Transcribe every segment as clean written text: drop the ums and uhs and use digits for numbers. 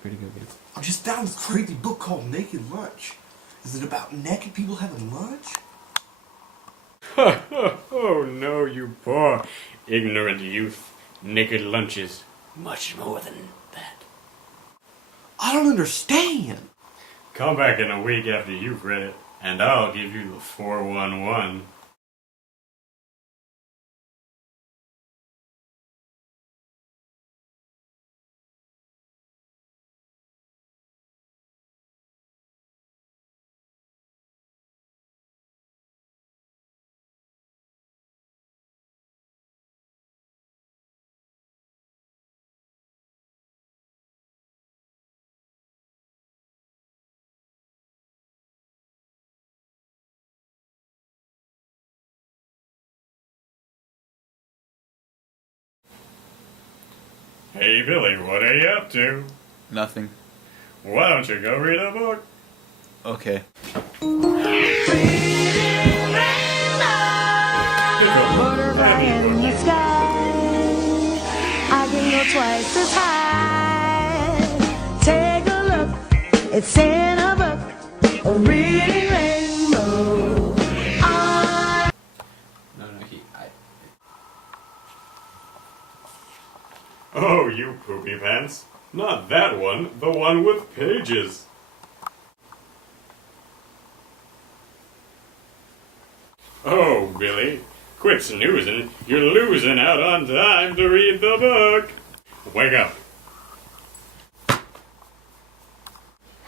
Pretty good, babe. I just found this crazy book called Naked Lunch. Is it about naked people having lunch? Oh no, you poor, ignorant youth. Naked lunches. Much more than that. I don't understand. Come back in a week after you've read it, and I'll give you the 411. Hey Billy, what are you up to? Nothing. Why don't you go read a book? Okay. Butterfly in the sky, I can go twice as high. Take a look, it's in a book, a reading rainbow. No, Oh, you poopy pants. Not that one, the one with pages. Oh, Billy, quit snoozing. You're losing out on time to read the book. Wake up.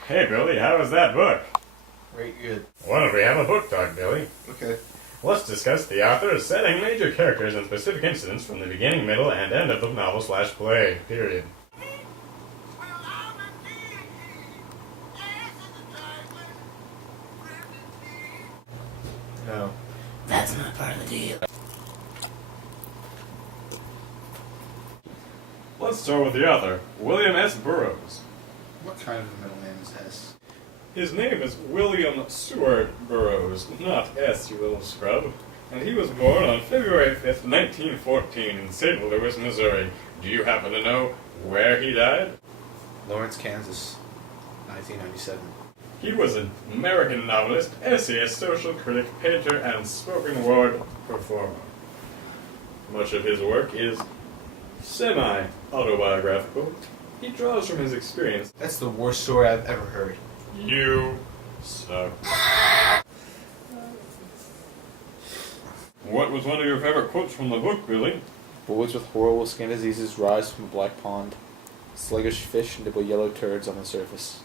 Hey, Billy, how was that book? Very good. Why don't we have a book talk, Billy? Okay. Let's discuss the author, setting, major characters, and specific incidents from the beginning, middle, and end of the novel/play. Period. No. That's not part of the deal. Let's start with the author, William S. Burroughs. What kind of a middle name is S? His name is William Seward Burroughs, not S, you little scrub. And he was born on February 5th, 1914 in St. Louis, Missouri. Do you happen to know where he died? Lawrence, Kansas. 1997. He was an American novelist, essayist, social critic, painter, and spoken word performer. Much of his work is semi-autobiographical. He draws from his experience. That's the worst story I've ever heard. You suck. What was one of your favorite quotes from the book, Billy? Boys with horrible skin diseases rise from a black pond. Sluggish fish nibble yellow turds on the surface.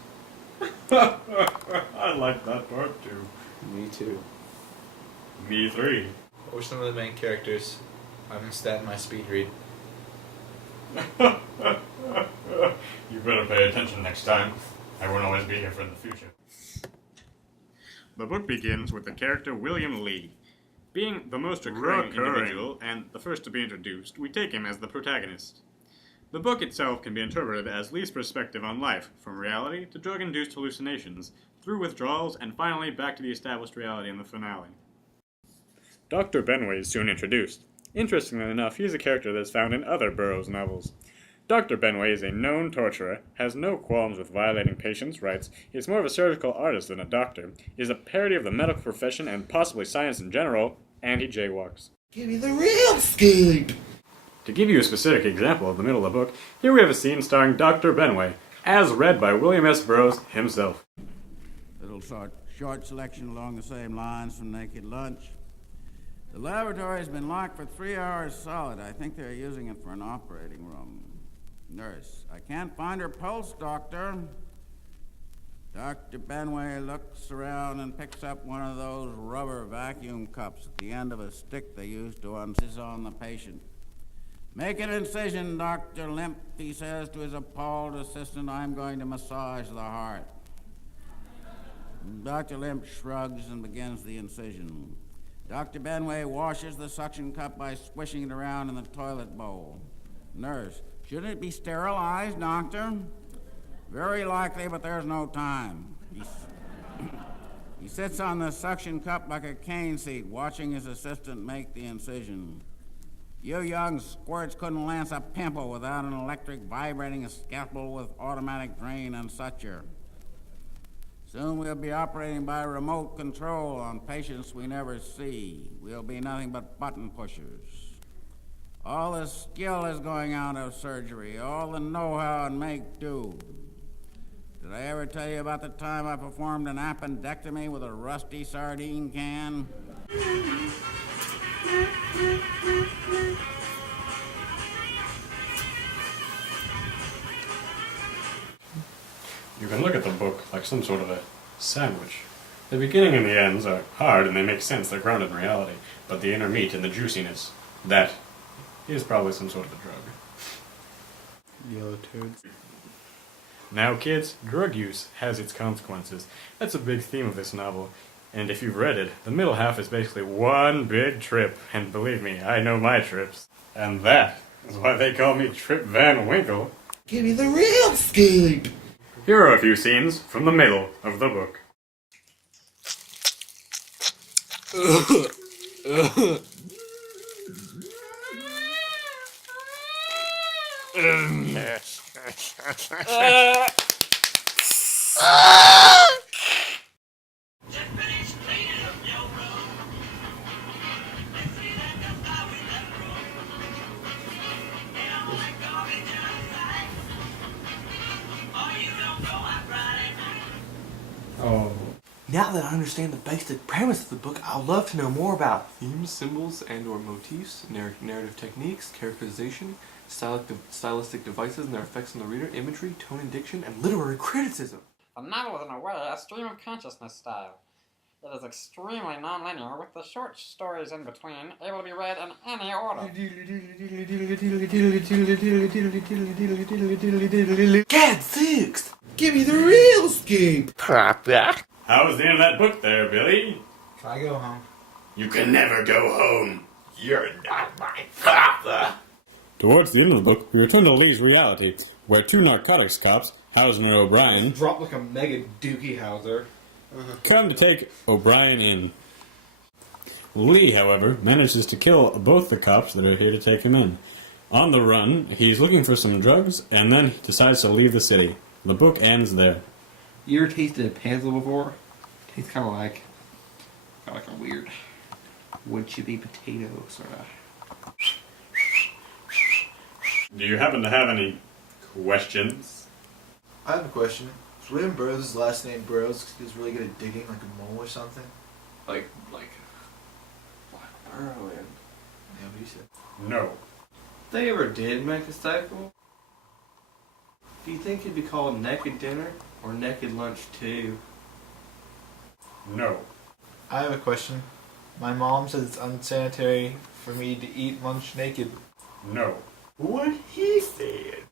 I like that part too. Me too. Me three. What were some of the main characters? I missed that in my speed read. You better pay attention next time. I won't always be here for the future. The book begins with the character William Lee. Being the most recurring individual and the first to be introduced, we take him as the protagonist. The book itself can be interpreted as Lee's perspective on life, from reality to drug-induced hallucinations, through withdrawals, and finally back to the established reality in the finale. Dr. Benway is soon introduced. Interestingly enough, he is a character that is found in other Burroughs novels. Dr. Benway is a known torturer, has no qualms with violating patients' rights, is more of a surgical artist than a doctor, is a parody of the medical profession and possibly science in general, and he jaywalks. Give me the real scoop. To give you a specific example of the middle of the book, here we have a scene starring Dr. Benway, as read by William S. Burroughs himself. Little short selection along the same lines from Naked Lunch. The laboratory's been locked for 3 hours solid. I think they're using it for an operating room. Nurse, I can't find her pulse, doctor. Dr. Benway looks around and picks up one of those rubber vacuum cups at the end of a stick they use to incision on the patient. Make an incision, Dr. Limp, he says to his appalled assistant. I'm going to massage the heart. Dr. Limp shrugs and begins the incision. Dr. Benway washes the suction cup by swishing it around in the toilet bowl. Nurse, shouldn't it be sterilized, doctor? Very likely, but there's no time. He sits on the suction cup like a cane seat, watching his assistant make the incision. You young squirts couldn't lance a pimple without an electric vibrating scalpel with automatic drain and suture. Soon we'll be operating by remote control on patients we never see. We'll be nothing but button pushers. All the skill is going out of surgery, all the know-how and make-do. Did I ever tell you about the time I performed an appendectomy with a rusty sardine can? You can look at the book like some sort of a sandwich. The beginning and the ends are hard and they make sense, they're grounded in reality. But the inner meat and the juiciness, that is probably some sort of a drug. Yellow turds. Now kids, drug use has its consequences. That's a big theme of this novel. And if you've read it, the middle half is basically one big trip. And believe me, I know my trips. And that is why they call me Trip Van Winkle. Give me the real scoop! Here are a few scenes from the middle of the book. Oh. Now that I understand the basic premise of the book, I'd love to know more about Themes, symbols, and/or motifs, narrative techniques, characterization, stylistic devices and their effects on the reader, imagery, tone and diction, and literary criticism. The novel is in a way a stream of consciousness style. It is extremely non-linear, with the short stories in between able to be read in any order. Gad six! Give me the real scoop! How was the end of that book there, Billy? Can I go home? You can never go home. You're not my father. Towards the end of the book, we return to Lee's reality, where two narcotics cops, Hauser and O'Brien, Drop like a mega dookie Hauser. come to take O'Brien in. Lee, however, manages to kill both the cops that are here to take him in. On the run, he's looking for some drugs, and then he decides to leave the city. The book ends there. You ever tasted a pencil before? Tastes kind of like a weird wood chippy potato, sort of. Do you happen to have any questions? I have a question. Is William Burroughs' last name Burroughs because he was really good at digging, like a mole or something? Like burrowing. Yeah, what do you say? No. They ever did make a sequel? Do you think it'd be called Naked Dinner or Naked Lunch 2? No. I have a question. My mom says it's unsanitary for me to eat lunch naked. No. What he said.